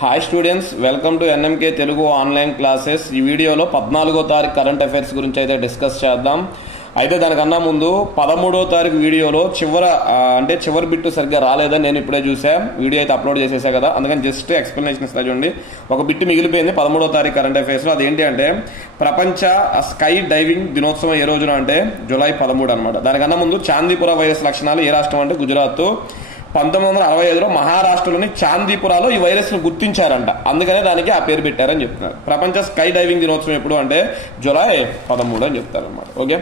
Hi students, welcome to NMK Telugu online classes. ఈ వీడియోలో 14వ తారీఖు కరెంట్ అఫైర్స్ గురించి అయితే డిస్కస్ చేద్దాం. అయితే దానికన్నా ముందు 13వ తారీఖు వీడియోలో చివరి బిట్టు సరిగ్గా రాలేదని నేను ఇప్పుడే చూసా. వీడియో అయితే అప్లోడ్ చేసేసా కదా, అందుకని జస్ట్ ఎక్స్ప్లెనేషన్ ఇస్తా చూడండి. ఒక బిట్టు మిగిలిపోయింది 13వ తారీఖు కరెంట్ అఫైర్స్లో. అదేంటి అంటే ప్రపంచ స్కై డైవింగ్ దినోత్సవం ఏ రోజున అంటే జూలై 13 అనమాట. దానికన్నా ముందు చాందీపుర వైరస్ లక్షణాలు ఏ రాష్ట్రం అంటే గుజరాత్. 1965లో మహారాష్ట్రలోని చాందీపురాలో ఈ వైరస్ ను గుర్తించారంట, అందుకనే దానికి ఆ పేరు పెట్టారని చెప్తున్నారు. ప్రపంచ స్కై డైవింగ్ దినోత్సవం ఎప్పుడు అంటే జూలై 13 అని చెప్తారు అనమాట. ఓకే,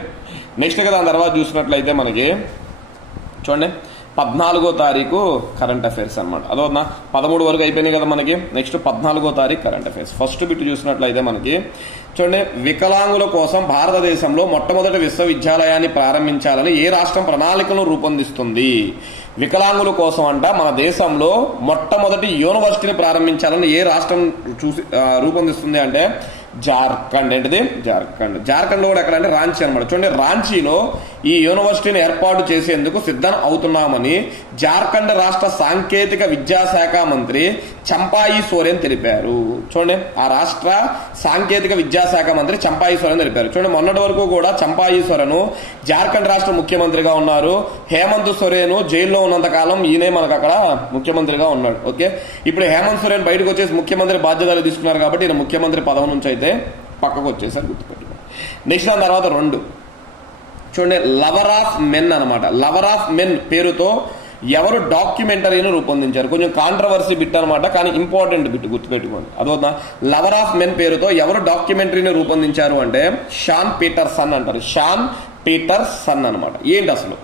నెక్స్ట్ దాని తర్వాత చూసినట్లయితే మనకి చూడండి 14వ తారీఖు కరెంట్ అఫైర్స్ అనమాట. అదోనా 13 వరకు అయిపోయినాయి కదా మనకి. నెక్స్ట్ 14వ తారీఖు కరెంట్ అఫైర్స్. ఫస్ట్ బిట్ చూసినట్లయితే మనకి చూడండి, వికలాంగుల కోసం భారతదేశంలో మొట్టమొదటి విశ్వవిద్యాలయాన్ని ప్రారంభించాలని ఏ రాష్ట్రం ప్రణాళికను రూపొందిస్తుంది? వికలాంగుల కోసం అంట మన దేశంలో మొట్టమొదటి యూనివర్సిటీని ప్రారంభించాలని ఏ రాష్ట్రం రూపొందిస్తుంది అంటే జార్ఖండ్. ఏంటిది? జార్ఖండ్. జార్ఖండ్ లో కూడా ఎక్కడంటే రాంచీ అనమాట. చూడండి, రాంచీలో ఈ యూనివర్సిటీని ఏర్పాటు చేసేందుకు సిద్ధం అవుతున్నామని జార్ఖండ్ రాష్ట్ర సాంకేతిక విద్యాశాఖ మంత్రి చంపాయి సోరెన్ తెలిపారు. చూడండి, ఆ రాష్ట్ర సాంకేతిక విద్యాశాఖ మంత్రి చంపాయి సోరెన్ తెలిపారు. చూడండి, మొన్నటి వరకు కూడా చంపాయి సోరెన్ జార్ఖండ్ రాష్ట్ర ముఖ్యమంత్రిగా ఉన్నారు. హేమంత్ సోరెన్ జైల్లో ఉన్నంత కాలం ఈయనే మనకు అక్కడ ముఖ్యమంత్రిగా ఉన్నాడు. ఓకే, ఇప్పుడు హేమంత్ సోరెన్ బయటకు వచ్చేసి ముఖ్యమంత్రి బాధ్యతలు తీసుకున్నారు కాబట్టి ఈయన ముఖ్యమంత్రి పదవి నుంచి అయితే పక్కకు వచ్చేసారు, గుర్తుపెట్టుకోండి. నెక్స్ట్ దాని తర్వాత 2 చూడండి, లవర్ ఆఫ్ మెన్ అనమాట. లవర్ ఆఫ్ మెన్ పేరుతో ఎవరు డాక్యుమెంటరీని రూపొందించారు? కొంచెం కాంట్రవర్సీ బిట్ అనమాట, కానీ ఇంపార్టెంట్ బిట్, గుర్తుపెట్టుకోండి. అదొద్దా, లవర్ ఆఫ్ మెన్ పేరుతో ఎవరు డాక్యుమెంటరీని రూపొందించారు అంటే షాన్ పీటర్సన్ అంటారు. షాన్ పీటర్సన్ అనమాట. ఏంటి అసలు?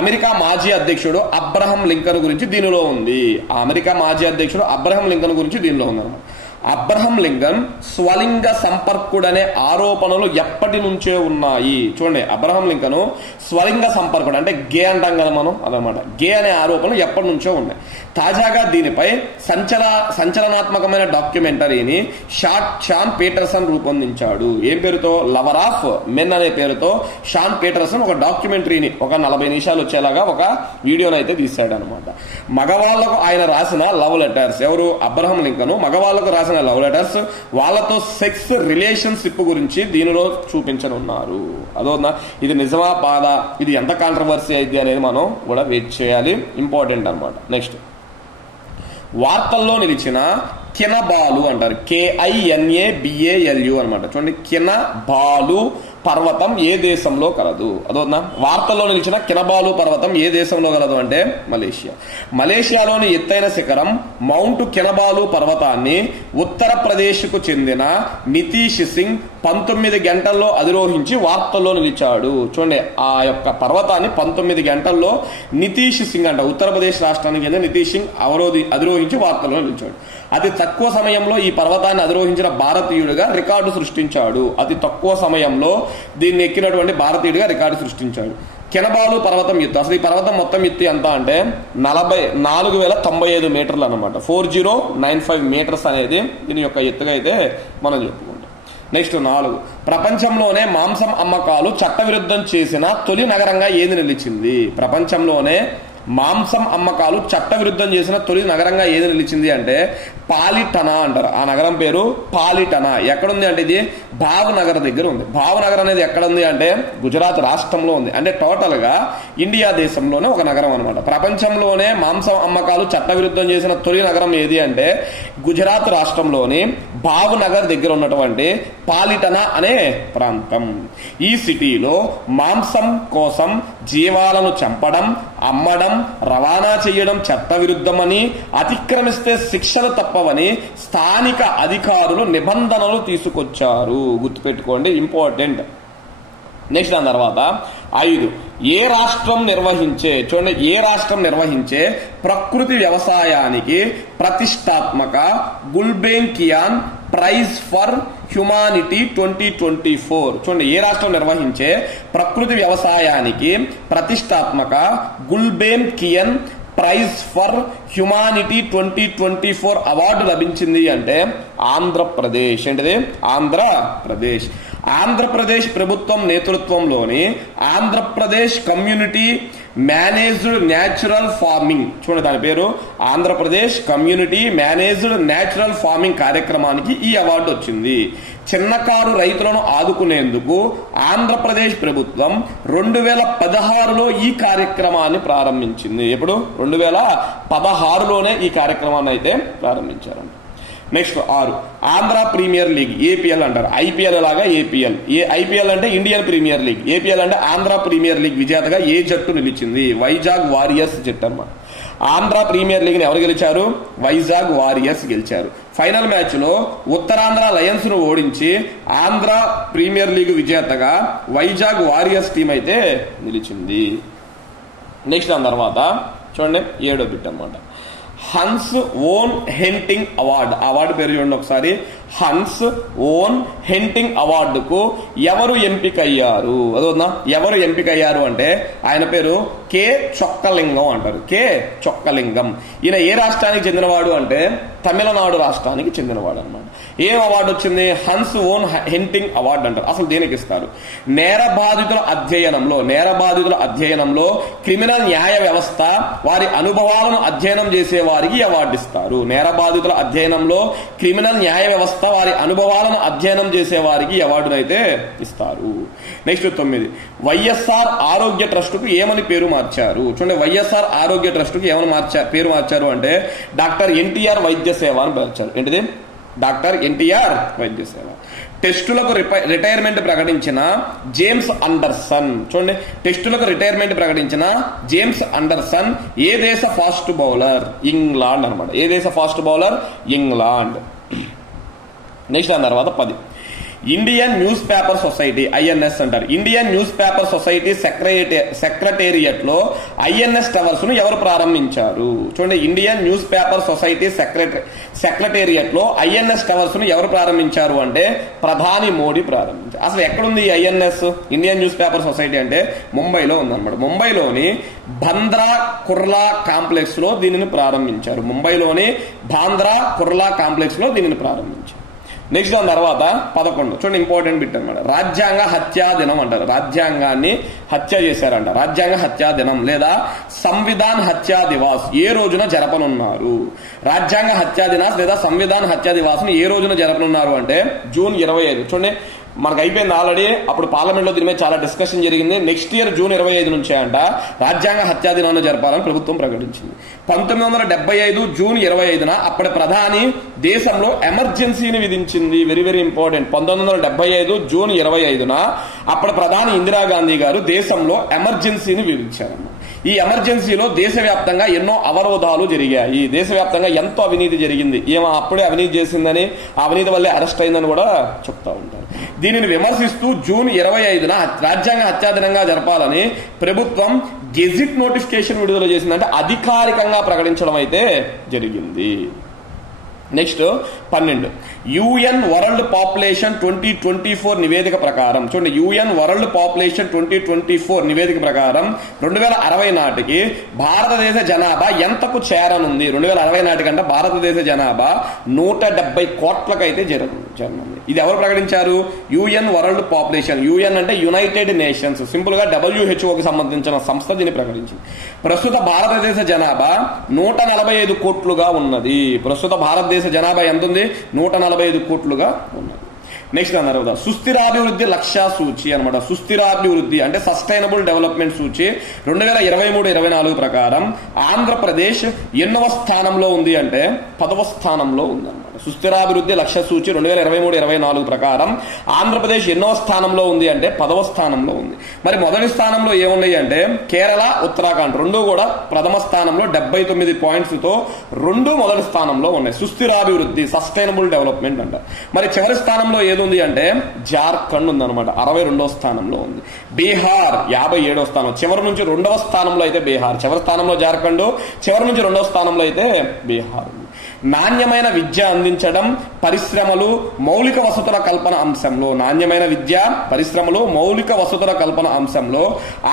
అమెరికా మాజీ అధ్యక్షుడు అబ్రహం లింకన్ గురించి దీనిలో ఉంది. అమెరికా మాజీ అధ్యక్షుడు అబ్రహం లింకన్ గురించి దీనిలో ఉందన్నమాట. అబ్రహం లింకన్ స్వలింగ సంపర్కుడనే ఆరోపణలు ఎప్పటి నుంచే ఉన్నాయి? చూడండి, అబ్రహం లింకన్ స్వలింగ సంపర్కుడు అంటే గే అంటాం కదా మనం, అదనమాట. గే అనే ఆరోపణలు ఎప్పటి నుంచో ఉన్నాయి. తాజాగా దీనిపై సంచలనాత్మకమైన డాక్యుమెంటరీని షాన్ పీటర్సన్ రూపొందించాడు. ఏం పేరుతో? లవర్ ఆఫ్ మెన్ అనే పేరుతో షాన్ పీటర్సన్ ఒక డాక్యుమెంటరీని, ఒక 40 నిమిషాలు వచ్చేలాగా ఒక వీడియోని అయితే తీశాడు అనమాట. మగవాళ్లకు ఆయన రాసిన లవ్ లెటర్స్. ఎవరు? అబ్రహం లింకన్ మగవాళ్లకు రాసిన లవ్ లెటర్స్, వాళ్ళతో సెక్స్ రిలేషన్షిప్ గురించి దీనిలో చూపించనున్నారు. అదోనా, ఇది నిజమా కాదా, ఇది ఎంత కాంట్రవర్సీ అయింది అనేది మనం కూడా వెయిట్ చేయాలి. ఇంపార్టెంట్ అనమాట. నెక్స్ట్, వార్తల్లో నిలిచిన కినబాలు అంటారు. KINABALU అనమాట. చూడండి, కినబాలు పర్వతం ఏ దేశంలో కలదు? అదోనా, వార్తల్లో నిలిచిన కినబాలు పర్వతం ఏ దేశంలో కలదు అంటే మలేషియా. మలేషియాలోని ఎత్తైన శిఖరం మౌంట్ కినబాలు పర్వతాన్ని ఉత్తరప్రదేశ్ కు చెందిన నితీష్ సింగ్ 19 గంటల్లో అధిరోహించి వార్తల్లో నిలిచాడు. చూడండి, ఆ యొక్క పర్వతాన్ని 19 గంటల్లో నితీష్ సింగ్ అంట, ఉత్తరప్రదేశ్ రాష్ట్రానికి చెందిన నితీష్ సింగ్ అధిరోహించి వార్తల్లో నిలిచాడు. అతి తక్కువ సమయంలో ఈ పర్వతాన్ని అధిరోహించిన భారతీయుడిగా రికార్డు సృష్టించాడు. అతి తక్కువ సమయంలో దీన్ని ఎక్కినటువంటి భారతీయుడిగా రికార్డు సృష్టించాడు. కినబాలు పర్వతం ఎత్తు, అసలు ఈ పర్వతం మొత్తం ఎత్తు ఎంత అంటే 4095 మీటర్లు అనమాట. 4095 మీటర్స్ అనేది దీని యొక్క ఎత్తుగా అయితే మనం చెప్పుకుంటాం. నెక్స్ట్ 4, ప్రపంచంలోనే మాంసం అమ్మకాలు చట్టవిరుద్ధం చేసిన తొలి నగరంగా ఏది నిలిచింది? ప్రపంచంలోనే మాంసం అమ్మకాలు చట్టవిరుద్ధం చేసిన తొలి నగరంగా ఏది నిలిచింది అంటే పాలిటనా అంటారు. ఆ నగరం పేరు పాలిటనా. ఎక్కడుంది అంటే ఇది భావనగర్ దగ్గర ఉంది. భావనగర్ అనేది ఎక్కడ ఉంది అంటే గుజరాత్ రాష్ట్రంలో ఉంది. అంటే టోటల్ గా ఇండియా దేశంలోనే ఒక నగరం అనమాట. ప్రపంచంలోనే మాంసం అమ్మకాలు చట్టవిరుద్ధం చేసిన తొలి నగరం ఏది అంటే గుజరాత్ రాష్ట్రంలోని భావనగర్ దగ్గర ఉన్నటువంటి పాలిటనా అనే ప్రాంతం. ఈ సిటీలో మాంసం కోసం జీవాలను చంపడం, అమ్మడం, రవాణా చేయడం చట్టవిరుద్ధమని, అతిక్రమిస్తే శిక్షలు తప్పవని స్థానిక అధికారులు నిబంధనలు తీసుకొచ్చారు. గుర్తుపెట్టుకోండి, ఇంపార్టెంట్. నెక్స్ట్ దాని తర్వాత 5, ఏ రాష్ట్రం నిర్వహించే, చూడండి, ఏ రాష్ట్రం నిర్వహించే ప్రకృతి వ్యవసాయానికి ప్రతిష్టాత్మక గుల్బెంకియాన్ ప్రైజ్ ఫర్ హ్యుమానిటీ 2024. చూడండి, ఏ రాష్ట్రం నిర్వహించే ప్రకృతి వ్యవసాయానికి ప్రతిష్టాత్మక గుల్బెంకియాన్ ప్రైజ్ ఫర్ హ్యుమానిటీ 2024 అవార్డు లభించింది అంటే ఆంధ్రప్రదేశ్. ఏంటిది? ఆంధ్రప్రదేశ్. ఆంధ్రప్రదేశ్ ప్రభుత్వం నేతృత్వంలోని Andhra Pradesh community managed natural farming, చూడండి దాని పేరు Andhra Pradesh community managed natural farming కార్యక్రమానికి ఈ అవార్డు వచ్చింది. చిన్నకారు రైతులను ఆదుకునేందుకు ఆంధ్రప్రదేశ్ ప్రభుత్వం 2016లో ఈ కార్యక్రమాన్ని ప్రారంభించింది. ఎప్పుడు? 2016లోనే ఈ కార్యక్రమాన్ని అయితే ప్రారంభించారంట. Next 6 Andhra premier league, APL అంటారు. ఐపీఎల్ లాగా ఏపీఎల్. ఐపీఎల్ అంటే ఇండియన్ ప్రీమియర్ లీగ్, ఏపీఎల్ అంటే ఆంధ్ర ప్రీమియర్ లీగ్ విజేతగా ఏ జట్టు నిలిచింది? వైజాగ్ వారియర్స్ జట్టు అన్నమాట. ఆంధ్ర ప్రీమియర్ లీగ్ ని ఎవరు గెలిచారు? వైజాగ్ వారియర్స్ గెలిచారు. ఫైనల్ మ్యాచ్ లో ఉత్తరాంధ్ర లయన్స్ ను ఓడించి ఆంధ్ర ప్రీమియర్ లీగ్ విజేతగా వైజాగ్ వారియర్స్ టీం అయితే నిలిచింది. నెక్స్ట్ దాని తర్వాత చూడండి 7వ బిట్ అన్నమాట. హన్స్ ఓన్ హెంటింగ్ అవార్డు పేరు చూడండి ఒకసారి. హన్స్ ఓన్ హెంటింగ్ అవార్డుకు ఎవరు ఎంపికయ్యారు? అదొద్దా, ఎవరు ఎంపికయ్యారు అంటే ఆయన పేరు కె చొక్కలింగం అంటారు. కె చొక్కలింగం. ఈయన ఏ రాష్ట్రానికి చెందినవాడు అంటే తమిళనాడు రాష్ట్రానికి చెందినవాడు అన్నమాట. ఏం అవార్డు వచ్చింది? హన్స్ ఓన్ హెంటింగ్ అవార్డు అంటారు. అసలు దేనికి ఇస్తారు? నేర బాధితుల అధ్యయనంలో క్రిమినల్ న్యాయ వ్యవస్థ వారి అనుభవాలను అధ్యయనం చేసే వారికి అవార్డు ఇస్తారు. నేర బాధితుల అధ్యయనంలో క్రిమినల్ న్యాయ వ్యవస్థ వారి అనుభవాలను అధ్యయనం చేసే వారికి అవార్డును అయితే ఇస్తారు. నెక్స్ట్ 9 వైఎస్ఆర్ ఆరోగ్య ట్రస్టుకు ఏమని పేరు మార్చారు? చూడండి, వైఎస్ఆర్ ఆరోగ్య ట్రస్టుకు ఏమని పేరు మార్చారు అంటే డాక్టర్ ఎన్టీఆర్ వైద్య సేవ అని మార్చారు. ఏంటిది? డాక్టర్ ఎన్టీఆర్ వైద్య సేవ. టెస్టులకు రిటైర్మెంట్ ప్రకటించిన జేమ్స్ అండర్సన్, చూడండి, టెస్టులకు రిటైర్మెంట్ ప్రకటించిన జేమ్స్ అండర్సన్ ఏ దేశ ఫాస్ట్ బౌలర్? ఇంగ్లాండ్ అనమాట. ఏ దేశ ఫాస్ట్ బౌలర్? ఇంగ్లాండ్. నెక్స్ట్ దాని తర్వాత 10 Indian newspaper society, INS అంటారు. Indian newspaper society secretariat లో ఐఎన్ఎస్ టవర్స్ ను ఎవరు ప్రారంభించారు? చూడండి, Indian newspaper society secretariat లో ఐఎన్ఎస్ టవర్స్ ను ఎవరు ప్రారంభించారు అంటే ప్రధాని మోడీ ప్రారంభించారు. అసలు ఎక్కడుంది ఈ INS Indian newspaper society అంటే ముంబైలో ఉందన్నమాట. ముంబైలోని బాంద్రా కుర్లా కాంప్లెక్స్ లో దీనిని ప్రారంభించారు. ముంబైలోని బాంద్రా కుర్లా కాంప్లెక్స్ లో దీనిని ప్రారంభించారు. నెక్స్ట్ దాని తర్వాత 11 చూడండి, ఇంపార్టెంట్ బిట్ అనమాట. రాజ్యాంగ హత్యా దినం అంటారు. రాజ్యాంగాన్ని హత్య చేశారంట. రాజ్యాంగ హత్యా దినం లేదా సంవిధాన్ హత్యా దివాస్ ఏ రోజున జరపనున్నారు? రాజ్యాంగ హత్యా దినాస్ లేదా సంవిధాన్ హత్యా దివాస్ ను ఏ రోజున జరపనున్నారు అంటే జూన్ 25. చూడండి, మనకు అయిపోయింది ఆల్రెడీ. అప్పుడు పార్లమెంట్ లో దీని మీద చాలా డిస్కషన్ జరిగింది. నెక్స్ట్ ఇయర్ జూన్ 25 నుంచే అంట రాజ్యాంగ హత్యా దినాన్ని జరపాలని ప్రభుత్వం ప్రకటించింది. 1975 జూన్ 25న అప్పటి ప్రధాని దేశంలో ఎమర్జెన్సీని విధించింది. Very very important. 1975 జూన్ 25న అప్పటి ప్రధాని ఇందిరాగాంధీ గారు దేశంలో ఎమర్జెన్సీని విధించారన్నమాట. ఈ ఎమర్జెన్సీలో దేశవ్యాప్తంగా ఎన్నో అవరోధాలు జరిగాయి. దేశవ్యాప్తంగా ఎంతో అవినీతి జరిగింది. ఏమో అప్పుడే అవినీతి చేసిందని, అవినీతి వల్లే అరెస్ట్ అయిందని కూడా చెప్తా ఉంటారు. దీనిని విమర్శిస్తూ జూన్ 25న రాజ్యాంగ హత్యా దినంగా జరపాలని ప్రభుత్వం గెజిట్ నోటిఫికేషన్ విడుదల చేసిందంటే అధికారికంగా ప్రకటించడం అయితే జరిగింది. నెక్స్ట్ 12 యుఎన్ వరల్డ్ పాపులేషన్ 2024 నివేదిక ప్రకారం, చూడండి, యుఎన్ వరల్డ్ పాపులేషన్ 2024 నివేదిక ప్రకారం 2060 నాటికి భారతదేశ జనాభా ఎంతకు చేరనుంది? 2060 నాటికంటే భారతదేశ జనాభా 170 కోట్లకైతే చేరనుంది. ఇది ఎవరు ప్రకటించారు? UN world population. యుఎన్ అంటే యునైటెడ్ నేషన్స్, సింపుల్ గా WHOకి సంబంధించిన సంస్థ దీన్ని ప్రకటించింది. ప్రస్తుత భారతదేశ జనాభా 145 కోట్లుగా ఉన్నది. ప్రస్తుత భారతదేశ జనాభా ఎంత ఉంది? 145 కోట్లుగా ఉన్నది. నెక్స్ట్ అన్నారు కదా సుస్థిరాభివృద్ధి లక్ష్య సూచి అనమాట. సుస్థిరాభివృద్ధి అంటే సస్టైనబుల్ డెవలప్మెంట్ సూచి 2023-24 ప్రకారం ఆంధ్రప్రదేశ్ ఎన్నవ స్థానంలో ఉంది అంటే 10వ స్థానంలో ఉందన్నమాట. సుస్థిరాభివృద్ధి లక్ష్య సూచి 2023-24 ప్రకారం ఆంధ్రప్రదేశ్ ఎన్నో స్థానంలో ఉంది అంటే 10వ స్థానంలో ఉంది. మరి మొదటి స్థానంలో ఏమున్నాయి అంటే కేరళ, ఉత్తరాఖండ్ రెండు కూడా ప్రథమ స్థానంలో 79 పాయింట్స్ తో రెండు మొదటి స్థానంలో ఉన్నాయి. సుస్థిరాభివృద్ధి సస్టైనబుల్ డెవలప్మెంట్ అంట. మరి చివరి స్థానంలో ఏది ఉంది అంటే జార్ఖండ్ ఉందన్నమాట. 62వ స్థానంలో ఉంది. బీహార్ 57వ స్థానం. చివరి నుంచి 2వ స్థానంలో అయితే బీహార్, చివరి స్థానంలో జార్ఖండ్, చివరి నుంచి 2వ స్థానంలో అయితే బీహార్ ఉంది. నాణ్యమైన విద్య అందించడం, పరిశ్రమలు, మౌలిక వసతుల కల్పన అంశంలో, నాణ్యమైన విద్య, పరిశ్రమలు, మౌలిక వసతుల కల్పన అంశంలో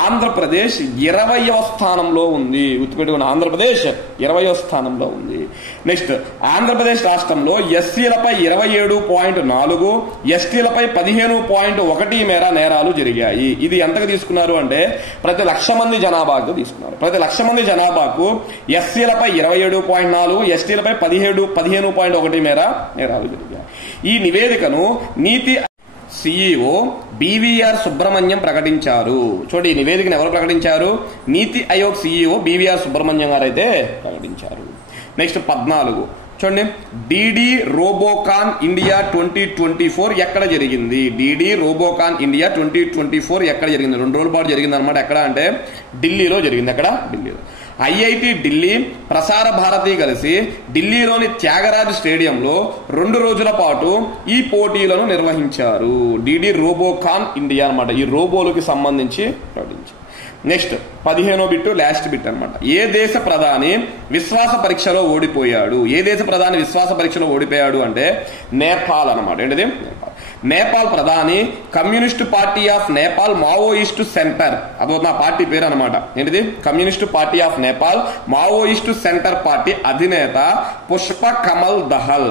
ఆంధ్రప్రదేశ్ 20వ స్థానంలో ఉంది. గుర్తుపెట్టుకున్న ఆంధ్రప్రదేశ్ 20వ స్థానంలో ఉంది. నెక్స్ట్, ఆంధ్రప్రదేశ్ రాష్ట్రంలో ఎస్సీలపై 27.4, ఎస్టీలపై 15.1 మేర నేరాలు జరిగాయి. ఇది ఎంతకు తీసుకున్నారు అంటే ప్రతి 1,00,000 మంది జనాభాకు తీసుకున్నారు. ప్రతి 1,00,000 మంది జనాభాకు ఎస్సీలపై 27.4, ఎస్టీలపై 15.1 మేర నేరాలు జరిగాయి. ఈ నివేదికను నీతి సిఇఓ బివిఆర్ సుబ్రహ్మణ్యం ప్రకటించారు. చూడండి, ఈ నివేదికను ఎవరు ప్రకటించారు? నీతి ఆయోగ్ సిఇఓ బివిఆర్ సుబ్రహ్మణ్యం గారు అయితే ప్రకటించారు. నెక్స్ట్ 14 చూడండి, డిడి రోబోకాన్ ఇండియా 2024 ఎక్కడ జరిగింది? డిడి రోబోకాన్ ఇండియా 2024 ఎక్కడ జరిగింది? 2 రోజుల పాటు జరిగింది అనమాట. ఎక్కడ అంటే ఢిల్లీలో జరిగింది. ఎక్కడ? ఢిల్లీలో. ఐఐటి ఢిల్లీ, ప్రసార భారతి కలిసి ఢిల్లీలోని త్యాగరాజ్ స్టేడియంలో 2 రోజుల పాటు ఈ పోటీలను నిర్వహించారు. డిడి రోబోకాన్ ఇండియా అనమాట. ఈ రోబోలకి సంబంధించి ప్రకటించారు. నెక్స్ట్ 15వ బిట్టు, లాస్ట్ బిట్ అనమాట. ఏ దేశ ప్రధాని విశ్వాస పరీక్షలో ఓడిపోయాడు? ఏ దేశ ప్రధాని విశ్వాస పరీక్షలో ఓడిపోయాడు అంటే నేపాల్ అనమాట. ఏంటిది? నేపాల్ ప్రధాని communist party of Nepal Maoist centre, అదో నా పార్టీ పేరు అనమాట. ఏంటిది? Communist party of Nepal Maoist centre party అధినేత పుష్ప కమల్ దహల్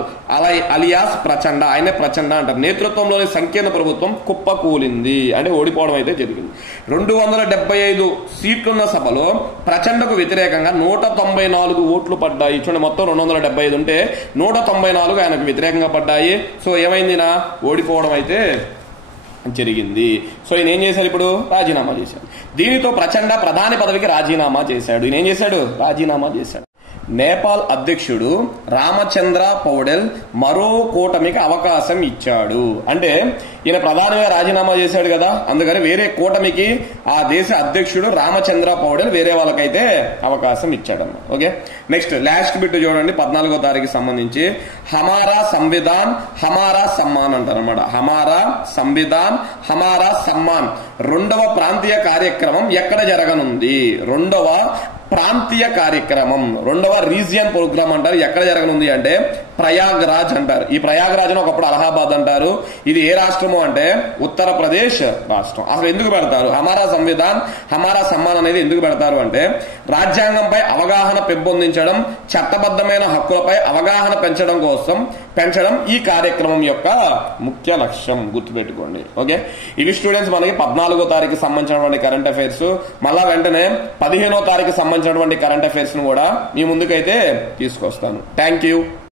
అలియాస్ ప్రచండ, ఆయనే ప్రచండ అంటారు, నేతృత్వంలోని సంకీర్ణ ప్రభుత్వం కుప్పకూలింది, అంటే ఓడిపోవడం అయితే జరిగింది. 275 సీట్లున్న సభలో ప్రచండకు వ్యతిరేకంగా 194 ఓట్లు పడ్డాయి. చూడండి, మొత్తం 275 ఉంటే 194 ఆయనకు వ్యతిరేకంగా పడ్డాయి. సో ఏమైంది? ఓడిపోవడం అయితే జరిగింది. సో ఈయన ఏం చేశాడు? ఇప్పుడు రాజీనామా చేశాడు. దీనితో ప్రచండ ప్రధాని పదవికి రాజీనామా చేశాడు. ఈయన ఏం చేశాడు? రాజీనామా చేశాడు. నేపాల్ అధ్యక్షుడు రామచంద్ర పౌడెల్ మరో కూటమికి అవకాశం ఇచ్చాడు. అంటే ఈయన ప్రధానిగా రాజీనామా చేశాడు కదా, అందుకని వేరే కూటమికి ఆ దేశ అధ్యక్షుడు రామచంద్ర పౌడెల్ వేరే వాళ్ళకైతే అవకాశం ఇచ్చాడన్నమాట. ఓకే, నెక్స్ట్ లాస్ట్ బిట్ చూడండి, 14వ తారీఖుకి సంబంధించి హమారా సంవిధాన్ హమారా సమ్మాన్ అంటారు అనమాట. హమారా సంవిధాన్ హమారా సమ్మాన్ 2వ ప్రాంతీయ కార్యక్రమం ఎక్కడ జరగనుంది? 2వ ప్రాంతీయ కార్యక్రమం, 2వ రీజియన్ ప్రోగ్రామ్ అంటారు. ఎక్కడ జరగనుంది అంటే ప్రయాగ్రాజ్ అంటారు. ఈ ప్రయాగ్రాజ్ ను ఒకప్పుడు అలహాబాద్ అంటారు. ఇది ఏ రాష్ట్రము అంటే ఉత్తరప్రదేశ్ రాష్ట్రం. అసలు ఎందుకు పెడతారు హమారా సంవిధాన్ హమారా సమ్మాన్ అనేది? ఎందుకు పెడతారు అంటే రాజ్యాంగంపై అవగాహన పెంపొందించడం, చట్టబద్ధమైన హక్కులపై అవగాహన పెంచడం ఈ కార్యక్రమం యొక్క ముఖ్య లక్ష్యం. గుర్తుపెట్టుకోండి. ఓకే, ఇవి స్టూడెంట్స్ మనకి 14వ తారీఖుకి సంబంధించినటువంటి కరెంట్ అఫైర్స్. మళ్ళా వెంటనే 15వ తారీఖుకి సంబంధించినటువంటి కరెంట్ అఫైర్స్ ను కూడా మీ ముందుకైతే తీసుకొస్తాను. Thank you.